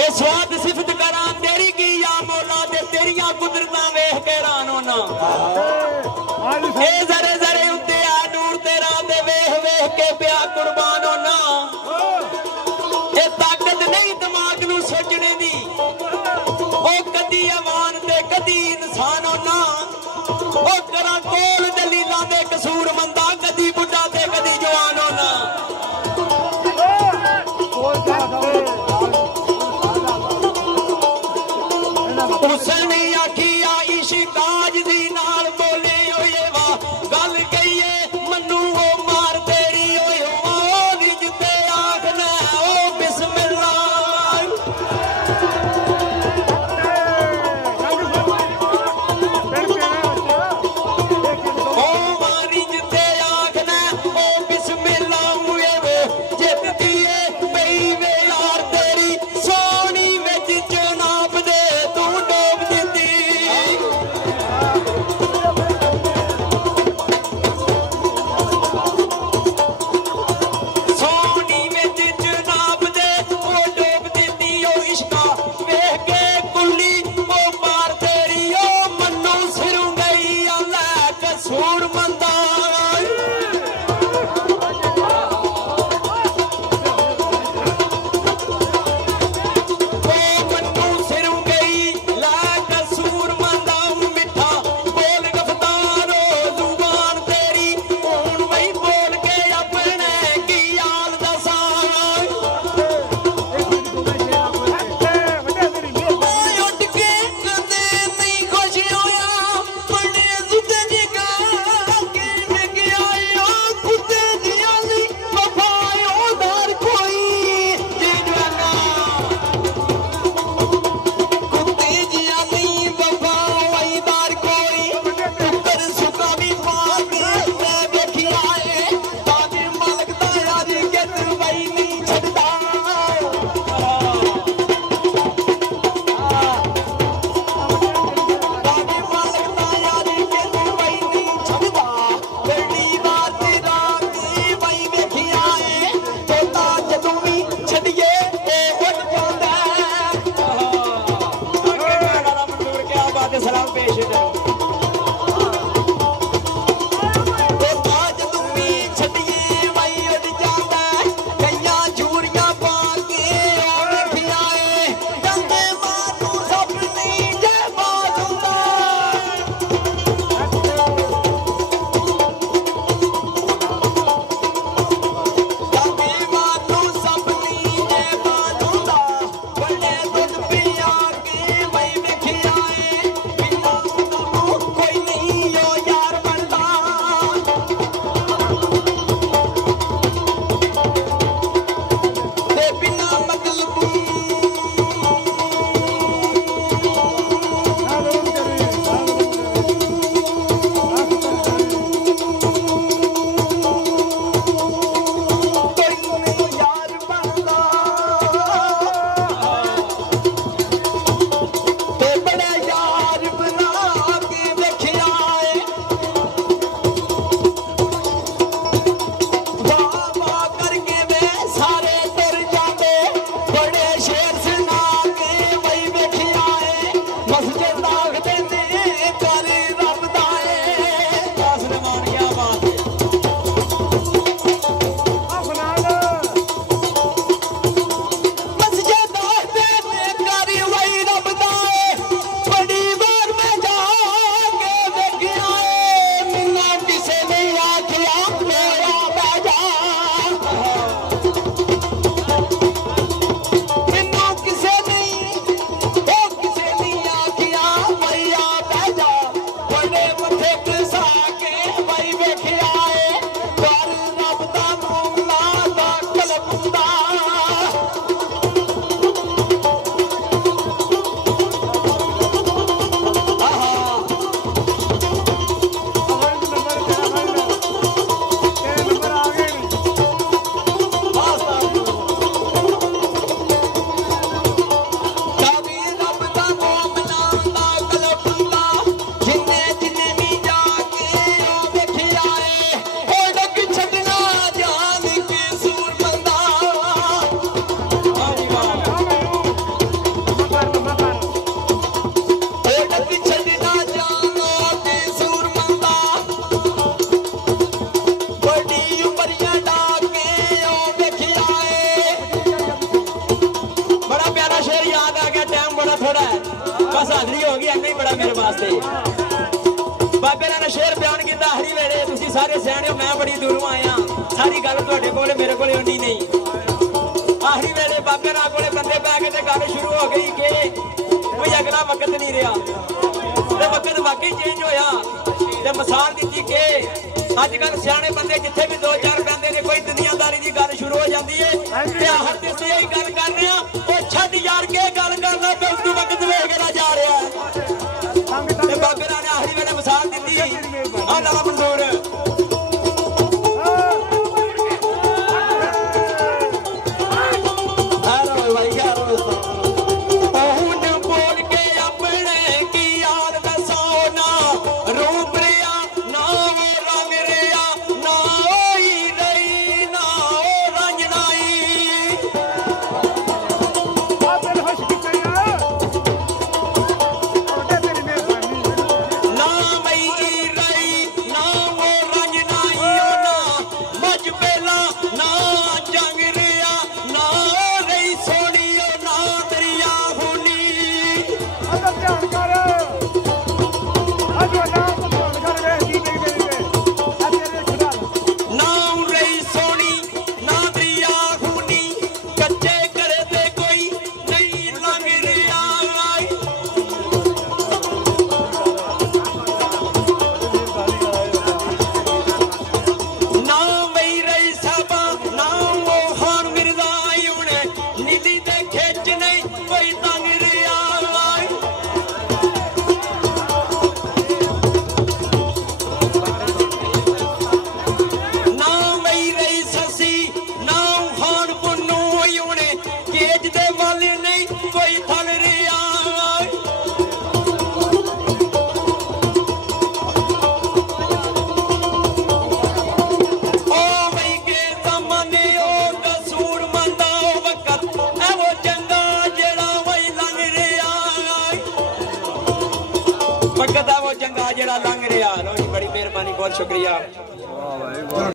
ये स्वाद सिफत करा तेरी की या मौला दे तेरिया कुदरतां वेख के हैरान होना ए जरे जरे उत्ते आ नूर तेरा ते वेख वेख के प्या कुर्बान होना ये ताकत नहीं दिमाग नू सोचने दी ओ कदी अवान ते कदी इंसान होना ओ करा कोल दलीलां दे कसूर मंदा कदी बुढ़ा ते कदी जवान होना उसने आखिया इशिकाज दी नाल बोले ओए वाह गल कहिए मन्नू ओ मार तेरी ओए वाह रिजते आखना ओ बिस्मिल्लाह ओ मारी जिते आखना ओ बिस्मिल्लाह मुए वो जित दिए पई वे यार तेरी सोनी विच जनाब दे तू डोब दिती सोनी विच जनाब दे ओ डोब दिती ओ इश्का वेख के कुल्ली ओ मार तेरी ओ मन्नू सिरों गई अल्लाह कसूर मंदा ओ मन्नू सिरों गई ला कसूर मंदा मिठा बोल गफ्तारो जुबान तेरी हुण वही बोल के अपने की याद दसां ओए उठ के कदे नहीं खुश होया बड़े जुते जिगा के में गया ओ कुत्ते दिया ली वफायो दार कोई ये जवाना कुत्ते जिया नहीं वफाई दार कोई पुत्र सुखा भी मार के मैं देखी आए ताजे मालक दा यार के तरवाई नहीं छड़दा ताजे मालक दा यार के तरवाई नहीं छड़दा बड़ी रात रात वही देखी आए तोता जदों भी छड़िए ए उठ जांदा आगे गाना मंजूर क्या बात है सलाम पेश करो तोता जदों भी छड़िए वही उठ जांदा कईयां झूरियां पा के आ देखी आए जंदे मानू सब नहीं जे बात हुंदा जाने मानू सपनी जे बात हुंदा बड़े दुध पिया के वही वेखी आए बिना मतलब कोई नहीं ओ यार बनदा ते बिना मतलब कोई नहीं यार बनदा ते बड़ा यार बना के वेखिया आए वाह वाह करके वे सारे तुर जांदे बड़े शेर ਥੋੜਾ ਬਸ ਹਾਜ਼ਰੀ ਹੋ ਗਈ ਇੰਨਾ ਹੀ ਬੜਾ ਮੇਰੇ ਵਾਸਤੇ ਬਾਬੇ ਨੇ ਸ਼ੇਰ ਬਿਆਨ ਕੀਤਾ ਹਰੀ ਵੇਲੇ ਤੁਸੀਂ ਸਾਰੇ ਸਿਆਣੇ ਹੋ ਮੈਂ ਬੜੀ ਦੂਰੋਂ ਆਇਆ ਸਾਰੀ ਗੱਲ ਤੁਹਾਡੇ ਕੋਲ ਮੇਰੇ ਕੋਲ ਆਉਣੀ ਨਹੀਂ ਆਖਰੀ ਵੇਲੇ ਬਾਬੇ ਨਾਲ ਕੋਲੇ ਬੰਦੇ ਪੈ ਕੇ ਤੇ ਗੱਲ ਸ਼ੁਰੂ ਹੋ ਗਈ ਕਿ ਕੋਈ ਅਗਲਾ ਵਕਤ ਨਹੀਂ ਰਿਹਾ ਤੇ ਵਕਤ ਵਾਕਈ ਚੇਂਜ ਹੋਇਆ ਤੇ ਮਿਸਾਲ ਦਿੱਤੀ ਕਿ ਅੱਜ ਕੱਲ ਸਿਆਣੇ ਬੰਦੇ ਜਿੱਥੇ ਵੀ ਦੋ ਚਾਰ ਪੈਂਦੇ ਨੇ ਕੋਈ ਦੁਨੀਆਦਾਰੀ ਦੀ ਗੱਲ ਸ਼ੁਰੂ ਹੋ ਜਾਂਦੀ ਹੈ ਤੇ ਆਹਰ ਤੇ ਅਸੀਂ ਇਹੀ ਗੱਲ ਕਰ ਰਹੇ ਆ ਉਹ ਛੱਡ ਯਾਰ ਕੇ ਗੱਲ ਕਰਦਾ ਤੇ ਉਸ ਵਕਤ ਵੇਖ ਕੇ ਨਾ ਜਾ ਰਿਹਾ ਤੇ ਬਾਬੇ ਨੇ ਆਖਰੀ ਵੇਲੇ ਮਿਸਾਲ ਦਿੱਤੀ ਆਹ ਲਾ ਮਨਜ਼ੂਰ वक्त है वो जंगा जड़ा लंघ रहा लो जी बड़ी मेहरबानी बहुत शुक्रिया।